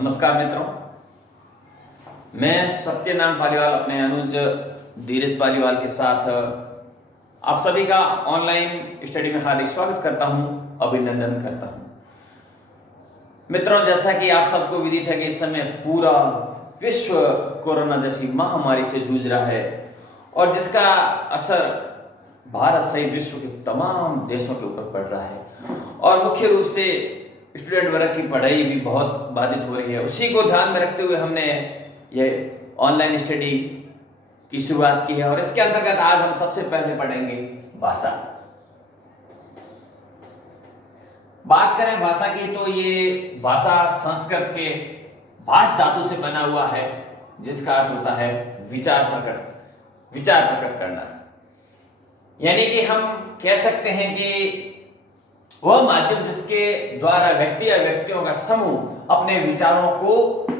नमस्कार मित्रों, मैं सत्यनारायण पालीवाल अपने अनुज धीरज पालीवाल के साथ आप सभी का ऑनलाइन स्टडी में हार्दिक स्वागत करता हूं, अभिनंदन करता हूं। मित्रों, जैसा कि आप सबको विदित है कि इस समय पूरा विश्व कोरोना जैसी महामारी से जूझ रहा है और जिसका असर भारत सहित विश्व के तमाम देशों के ऊपर पड़ रहा है और मुख्य रूप से स्टूडेंट वर्ग की पढ़ाई भी बहुत बाधित हो रही है। उसी को ध्यान में रखते हुए हमने ये ऑनलाइन स्टडी की शुरुआत की है और इसके अंतर्गत आज हम सबसे पहले पढ़ेंगे भाषा। बात करें भाषा की तो ये भाषा संस्कृत के भाष धातु से बना हुआ है, जिसका अर्थ होता है विचार प्रकट करना। यानी कि हम कह सकते हैं कि वह माध्यम जिसके द्वारा व्यक्ति या व्यक्तियों का समूह अपने विचारों को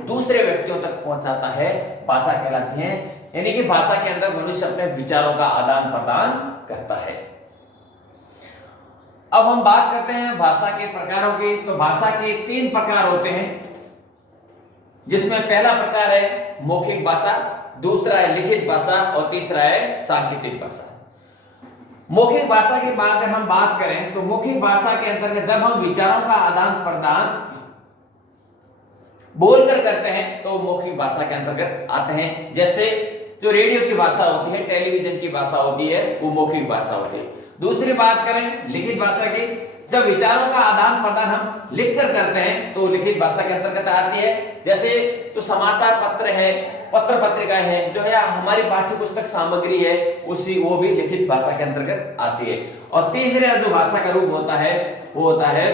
दूसरे व्यक्तियों तक पहुंचाता है, भाषा कहलाती है। यानी कि भाषा के अंदर मनुष्य अपने विचारों का आदान प्रदान करता है। अब हम बात करते हैं भाषा के प्रकारों की। तो भाषा के 3 प्रकार होते हैं, जिसमें पहला प्रकार है मौखिक भाषा, दूसरा है लिखित भाषा और तीसरा है सांकेतिक भाषा। मौखिक भाषा की बात अगर हम बात करें तो मौखिक भाषा के अंतर्गत जब हम विचारों का आदान प्रदान बोलकर करते हैं तो मौखिक भाषा के अंतर्गत आते हैं। जैसे जो रेडियो की भाषा होती है, टेलीविजन की भाषा होती है, वो मौखिक भाषा होती है। दूसरी बात करें लिखित भाषा की, जब विचारों का आदान प्रदान हम लिखकर करते हैं तो लिखित भाषा के अंतर्गत आती है। जैसे जो समाचार पत्र है, पत्र पत्रिकाएं हैं, जो है हमारी पाठ्य पुस्तक सामग्री है, उसी वो भी लिखित भाषा के अंतर्गत आती है। और तीसरा जो भाषा का रूप होता है वो होता है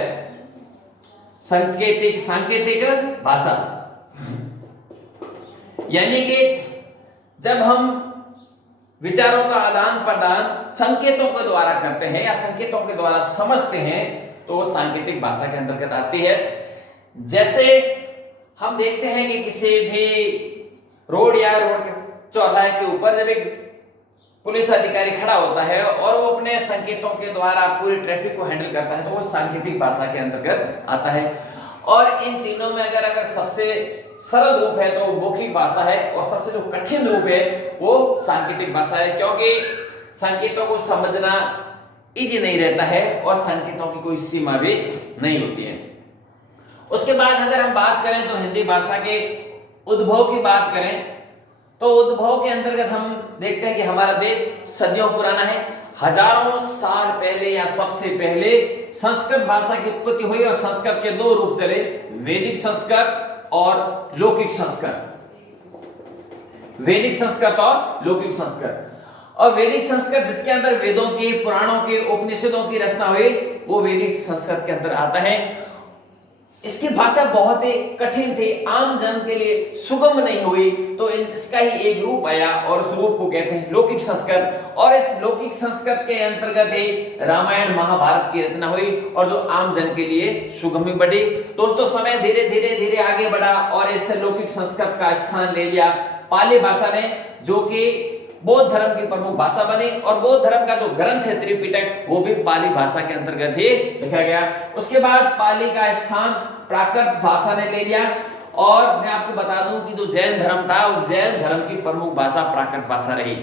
सांकेतिक भाषा। यानी कि जब हम विचारों का आदान प्रदान संकेतों के द्वारा करते हैं या संकेतों के द्वारा समझते हैं तो वो सांकेतिक भाषा के अंतर्गत आती है। जैसे हम देखते हैं कि किसी भी रोड या रोड के चौराहे के ऊपर जब एक पुलिस अधिकारी खड़ा होता है और वो अपने संकेतों के द्वारा पूरी ट्रैफिक को हैंडल करता है तो वो सांकेतिक भाषा के अंतर्गत आता है। और इन तीनों में अगर सबसे सरल रूप है तो मौखिक भाषा है और सबसे जो कठिन रूप है वो सांकेतिक भाषा है, क्योंकि संकेतों को समझना इजी नहीं रहता है और संकेतों की कोई सीमा भी नहीं होती है। उसके बाद अगर हम बात करें तो हिंदी भाषा के उद्भव की बात करें तो उद्भव के अंतर्गत हम देखते हैं कि हमारा देश सदियों पुराना है। हजारों साल पहले या सबसे पहले संस्कृत भाषा की उत्पत्ति हुई और संस्कृत के 2 रूप चले, वैदिक संस्कृत और लौकिक संस्कृत। वैदिक संस्कृत और लौकिक संस्कृत। और वैदिक संस्कृत जिसके अंदर वेदों के, पुराणों के, उपनिषदों की रचना हुई, वो वैदिक संस्कृत के अंदर आता है। इसकी भाषा बहुत ही कठिन थी, आम जन के लिए सुगम नहीं हुई, तो इसका ही एक रूप आया और उस रूप को कहते हैं लौकिक संस्कृत। और इस लौकिक संस्कृत के अंतर्गत ही रामायण महाभारत की रचना हुई और जो आम जन के लिए सुगम बढ़ी। दोस्तों, समय धीरे धीरे आगे बढ़ा और इस लौकिक संस्कृत का स्थान ले लिया पाली भाषा ने, जो कि बौद्ध धर्म की प्रमुख भाषा बनी। और बौद्ध धर्म का जो ग्रंथ है त्रिपिटक, वो भी पाली भाषा के अंतर्गत ही लिखा गया। उसके बाद पाली का स्थान प्राकृत भाषा ने ले लिया। और मैं आपको बता दूं कि जो जैन धर्म था, उस जैन धर्म की प्रमुख भाषा प्राकृत भाषा रही।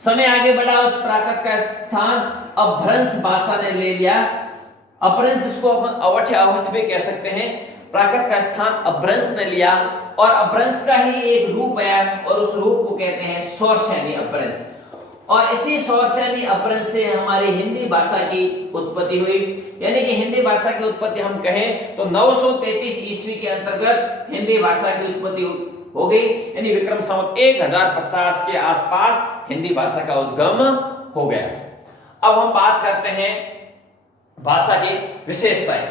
समय आगे बढ़ा, उस प्राकृत का स्थान अपभ्रंश भाषा ने ले लिया। अपभ्रंश, इसको अपन अवठ या अवध भी कह सकते हैं। प्राकृत का स्थान अपभ्रंश ने लिया और अपभ्रंश का ही एक रूप आया और उस रूप को कहते हैं सौरसेनी अपभ्रंश। और इसी सौरसेनी अपभ्रंश से हमारी हिंदी भाषा की उत्पत्ति हुई। यानी कि हिंदी भाषा की उत्पत्ति हम कहें तो 933 ईस्वी के अंतर्गत हिंदी भाषा की उत्पत्ति हो गई। यानी विक्रम संवत 1050 के आसपास हिंदी भाषा का उद्गम हो गया। अब हम बात करते हैं भाषा की विशेषताएं।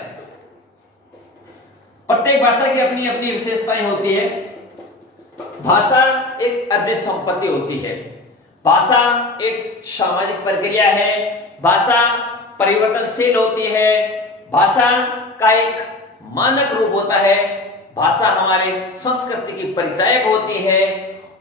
प्रत्येक भाषा की अपनी अपनी विशेषताएं होती है। भाषा एक अर्जित संपत्ति होती है। भाषा एक सामाजिक प्रक्रिया है। भाषा परिवर्तनशील होती है। भाषा का एक मानक रूप होता है। भाषा हमारे संस्कृति की परिचायक होती है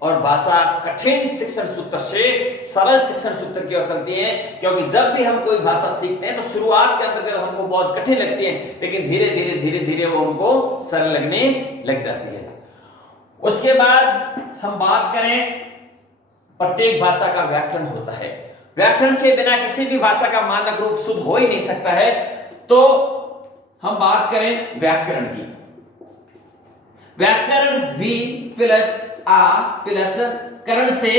और भाषा कठिन शिक्षण सूत्र से सरल शिक्षण सूत्र की ओर चलती है, क्योंकि जब भी हम कोई भाषा सीखते हैं तो शुरुआत के अंदर हमको बहुत कठिन लगती है, लेकिन धीरे धीरे वो हमको सरल लगने लग जाती है। उसके बाद हम बात करें, प्रत्येक भाषा का व्याकरण होता है। व्याकरण के बिना किसी भी भाषा का मानक रूप शुद्ध हो ही नहीं सकता है। तो हम बात करें व्याकरण की। व्याकरण वी प्लस आ प्लस करण से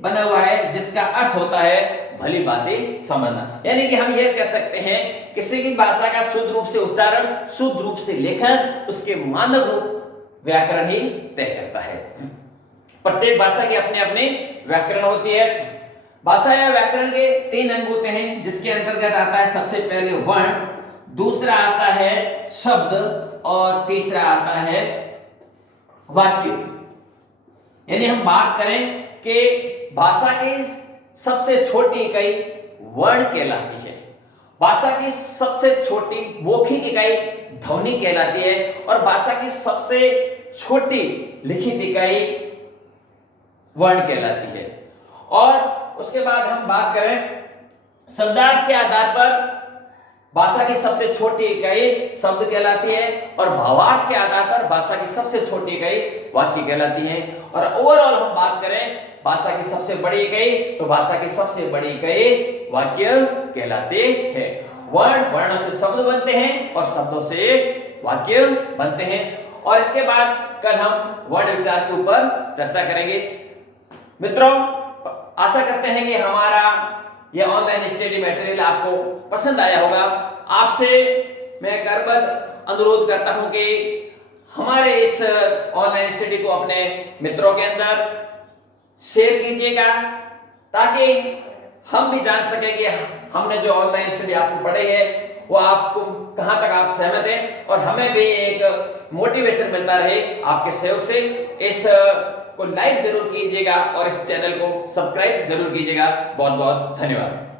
बना हुआ है, जिसका अर्थ होता है भली बातें समझना। यानी कि हम यह कह सकते हैं किसी भी भाषा का शुद्ध रूप से उच्चारण, शुद्ध रूप से लेखन, उसके मानक रूप व्याकरण ही तय करता है। प्रत्येक भाषा की अपने अपने व्याकरण होती है। भाषा या व्याकरण के 3 अंग होते हैं, जिसके अंतर्गत आता है सबसे पहले वर्ण, दूसरा आता है शब्द और तीसरा आता है वाक्य। यानी हम बात करें कि भाषा की सबसे छोटी इकाई वर्ण कहलाती है, भाषा की सबसे छोटी मौखिक इकाई ध्वनि कहलाती है, और भाषा की सबसे छोटी लिखित इकाई वर्ण कहलाती है। और उसके बाद हम बात करें शब्दार्थ के आधार पर भाषा की सबसे छोटी इकाई शब्द कहलाती है, और भावार्थ के आधार पर भाषा की सबसे छोटी इकाई वाक्य कहलाती है। और ओवरऑल हम बात करें भाषा की सबसे बड़ी इकाई, तो भाषा की सबसे बड़ी इकाई वाक्य कहलाते हैं। वर्णों से शब्द बनते हैं और शब्दों से वाक्य बनते हैं। और इसके बाद कल हम वर्ण विचार के ऊपर चर्चा करेंगे। मित्रों, आशा करते हैं कि हमारा यह ऑनलाइन स्टडी मटेरियल आपको पसंद आया होगा। आपसे मैं करबद्ध अनुरोध करता हूं कि हमारे इस ऑनलाइन स्टडी को अपने मित्रों के अंदर शेयर कीजिएगा, ताकि हम भी जान सकें कि हमने जो ऑनलाइन स्टडी आपको पढ़ाई है वो आपको कहां तक आप सहमत हैं, और हमें भी एक मोटिवेशन मिलता रहे आपके सहयोग से। इस को लाइक जरूर कीजिएगा और इस चैनल को सब्सक्राइब जरूर कीजिएगा। बहुत बहुत धन्यवाद।